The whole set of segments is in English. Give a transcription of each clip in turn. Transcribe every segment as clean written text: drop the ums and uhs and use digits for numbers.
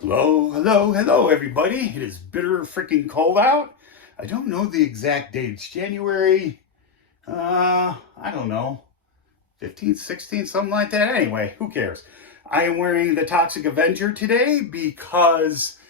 Hello, hello, hello, everybody. It is bitter freaking cold out. I don't know the exact date. It's January, I don't know, 15th, 16th, something like that. Anyway, who cares? I am wearing the Toxic Avenger today because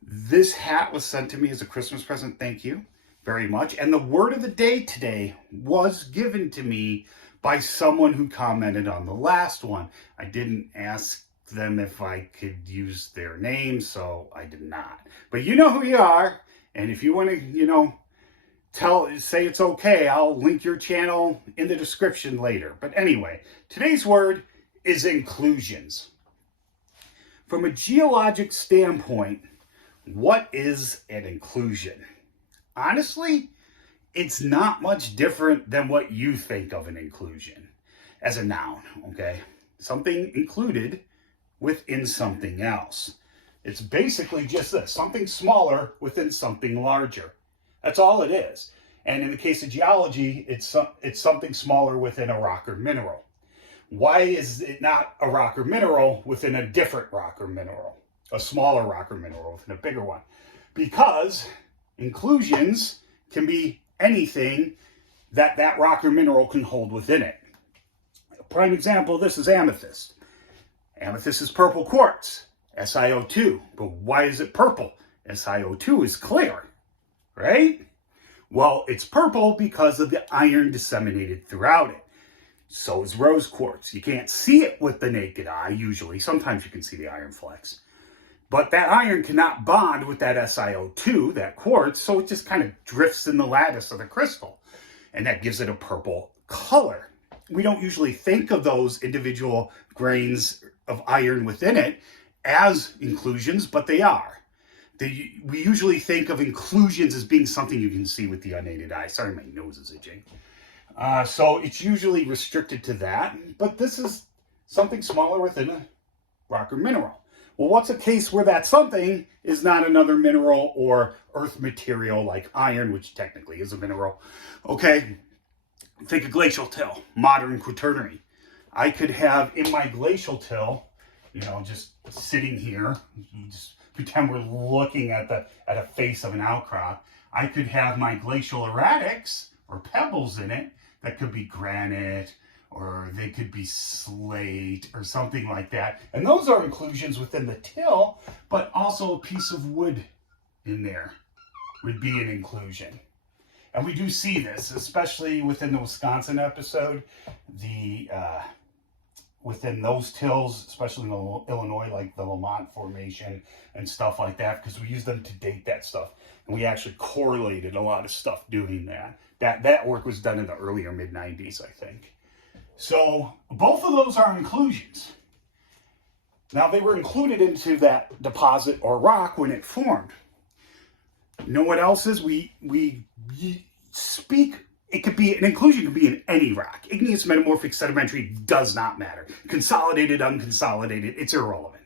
this hat was sent to me as a Christmas present. Thank you very much. And the word of the day today was given to me by someone who commented on the last one. I didn't ask them if I could use their name, so I did not. But you know who you are, and if you want to, say it's okay, I'll link your channel in the description later. But anyway, today's word is inclusions. From a geologic standpoint, what is an inclusion? Honestly, it's not much different than what you think of an inclusion as a noun, okay? Something included within something else. It's basically just this, something smaller within something larger. That's all it is. And in the case of geology, it's something smaller within a rock or mineral. Why is it not a rock or mineral within a different rock or mineral? A smaller rock or mineral within a bigger one? Because inclusions can be anything that rock or mineral can hold within it. A prime example, this is amethyst. Amethyst is purple quartz, SiO2. But why is it purple? SiO2 is clear, right? Well, it's purple because of the iron disseminated throughout it. So is rose quartz. You can't see it with the naked eye, usually. Sometimes you can see the iron flecks. But that iron cannot bond with that SiO2, that quartz, so it just kind of drifts in the lattice of the crystal. And that gives it a purple color. We don't usually think of those individual grains of iron within it as inclusions, but they are. We usually think of inclusions as being something you can see with the unaided eye. Sorry, my nose is itching. So it's usually restricted to that, but this is something smaller within a rock or mineral. Well, what's a case where that something is not another mineral or earth material like iron, which technically is a mineral? Okay, think of glacial till, modern quaternary. I could have in my glacial till, just sitting here, just pretend we're looking at a face of an outcrop. I could have my glacial erratics or pebbles in it that could be granite, or they could be slate or something like that. And those are inclusions within the till, but also a piece of wood in there would be an inclusion. And we do see this, especially within the Wisconsin episode, within those tills, especially in Illinois, like the Lamont Formation and stuff like that, because we use them to date that stuff. And we actually correlated a lot of stuff doing that. That work was done in the earlier mid-90s, I think. So both of those are inclusions. Now, they were included into that deposit or rock when it formed. You know what else is? We speak, it could be, an inclusion could be in any rock. Igneous, metamorphic, sedimentary, does not matter. Consolidated, unconsolidated, it's irrelevant.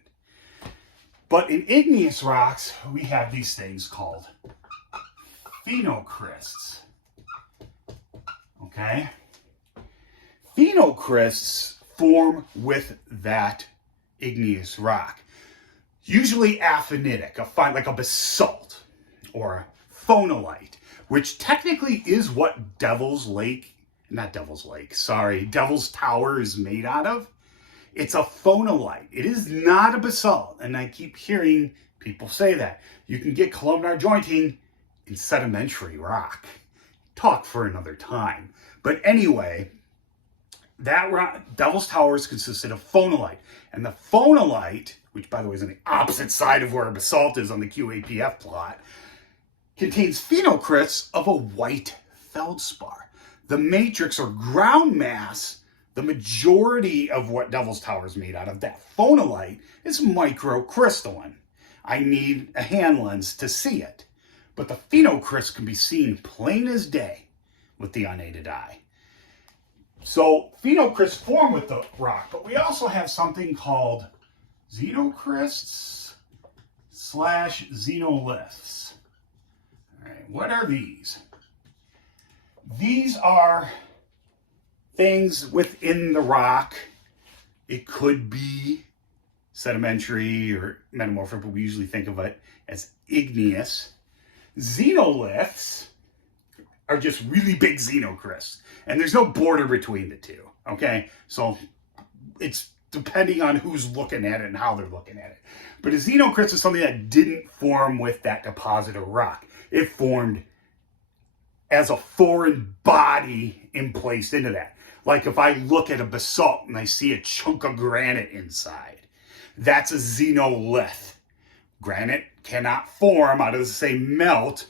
But in igneous rocks, we have these things called phenocrysts. Okay? Phenocrysts form with that igneous rock. Usually aphanitic, like a basalt or a phonolite, which technically is what Devil's Tower is made out of. It's a phonolite. It is not a basalt. And I keep hearing people say that. You can get columnar jointing in sedimentary rock. Talk for another time. But anyway, that rock, Devil's Towers, consisted of phonolite. And the phonolite, which by the way is on the opposite side of where a basalt is on the QAPF plot, contains phenocrysts of a white feldspar. The matrix or ground mass, the majority of what Devil's Tower is made out of, that phonolite, is microcrystalline. I need a hand lens to see it. But the phenocryst can be seen plain as day with the unaided eye. So phenocrysts form with the rock, but we also have something called xenocrysts / xenoliths. All right, what are these? These are things within the rock. It could be sedimentary or metamorphic, but we usually think of it as igneous. Xenoliths are just really big xenocrysts, and there's no border between the two, okay? So it's depending on who's looking at it and how they're looking at it. But a xenocryst is something that didn't form with that deposit of rock. It formed as a foreign body placed into that. Like if I look at a basalt and I see a chunk of granite inside, that's a xenolith. Granite cannot form out of the same melt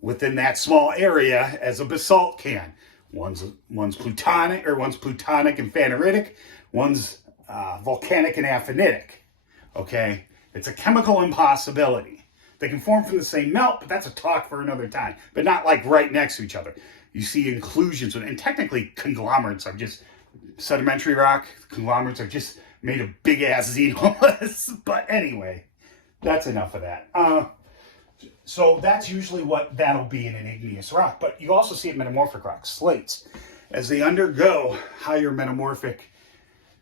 within that small area as a basalt can. One's plutonic and phaneritic. One's volcanic and aphanitic. Okay, it's a chemical impossibility. They can form from the same melt, but that's a talk for another time. But not like right next to each other. You see inclusions, and technically conglomerates are just sedimentary rock. Conglomerates are just made of big ass xenoliths. But anyway, that's enough of that. So that's usually what that'll be in an igneous rock. But you also see it in metamorphic rocks, slates. As they undergo higher metamorphic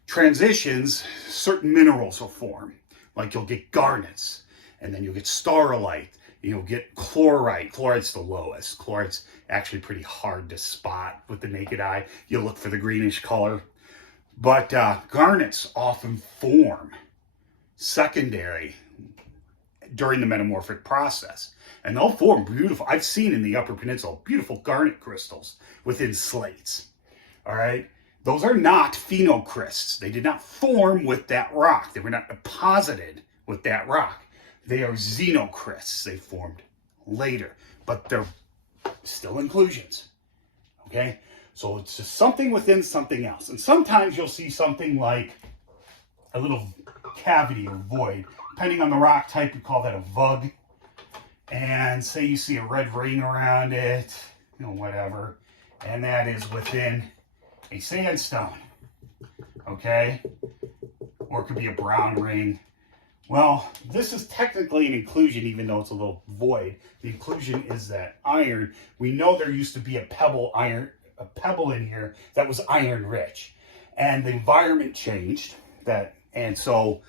transitions, certain minerals will form. Like you'll get garnets, and then you'll get starlite, you'll get chlorite. Chlorite's the lowest. Chlorite's actually pretty hard to spot with the naked eye. You look for the greenish color. But garnets often form secondary during the metamorphic process. And they'll form beautiful, I've seen in the Upper Peninsula, beautiful garnet crystals within slates. All right? Those are not phenocrysts. They did not form with that rock. They were not deposited with that rock. They are xenocrysts. They formed later, but they're still inclusions. Okay? So it's just something within something else. And sometimes you'll see something like a little cavity or void. Depending on the rock type, we call that a vug. And say you see a red ring around it, whatever. And that is within a sandstone. Okay? Or it could be a brown ring. Well, this is technically an inclusion, even though it's a little void. The inclusion is that iron. We know there used to be a pebble in here that was iron rich. And the environment changed, and so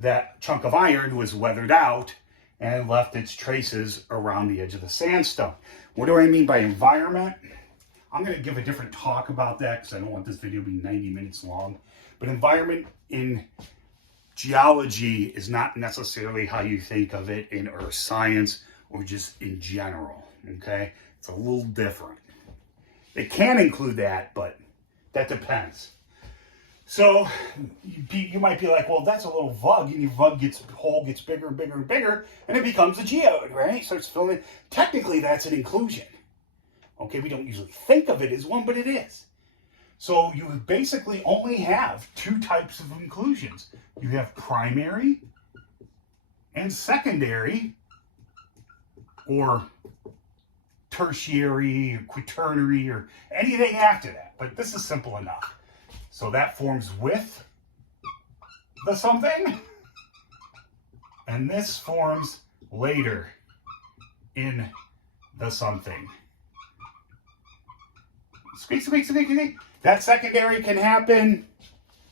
that chunk of iron was weathered out and left its traces around the edge of the sandstone. What do I mean by environment? I'm going to give a different talk about that because I don't want this video to be 90 minutes long. But environment in geology is not necessarily how you think of it in earth science or just in general, okay? It's a little different. It can include that, but that depends. So you might be like, well, that's a little vug, and your hole gets bigger and bigger and bigger, and it becomes a geode, right? Starts filling in. Technically, that's an inclusion. Okay, we don't usually think of it as one, but it is. So you basically only have two types of inclusions. You have primary and secondary, or tertiary, or quaternary, or anything after that. But this is simple enough. So that forms with the something, and this forms later in the something. Speak. That secondary can happen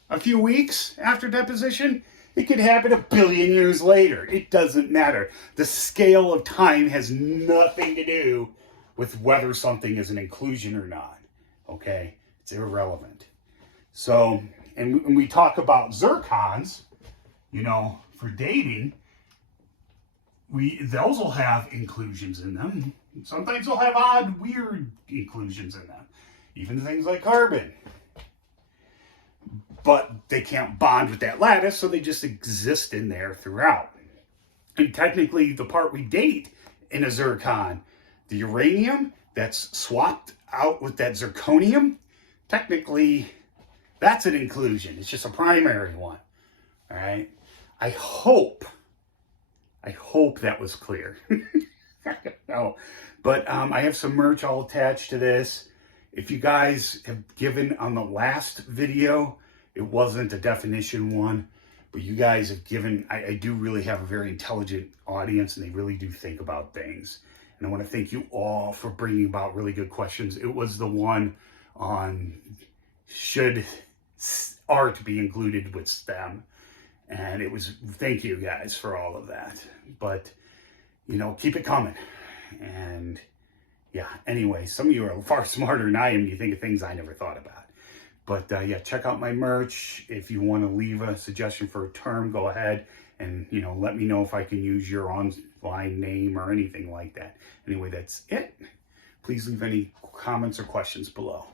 a few weeks after deposition. It could happen a billion years later. It doesn't matter. The scale of time has nothing to do with whether something is an inclusion or not. Okay? It's irrelevant. So, and when we talk about zircons, for dating, those will have inclusions in them. Sometimes they'll have odd, weird inclusions in them. Even things like carbon. But they can't bond with that lattice, so they just exist in there throughout. And technically, the part we date in a zircon, the uranium that's swapped out with that zirconium, technically, that's an inclusion. It's just a primary one. All right? I hope that was clear. No. But I have some merch all attached to this. If you guys have given on the last video, it wasn't a definition one, but you guys have given, I do really have a very intelligent audience, and they really do think about things. And I want to thank you all for bringing about really good questions. It was the one on should art be included with STEM? And it was, thank you guys for all of that. But, you know, keep it coming. And yeah, anyway, some of you are far smarter than I am. You think of things I never thought about. But yeah, check out my merch. If you want to leave a suggestion for a term, go ahead and, you know, let me know if I can use your online name or anything like that. Anyway, that's it. Please leave any comments or questions below.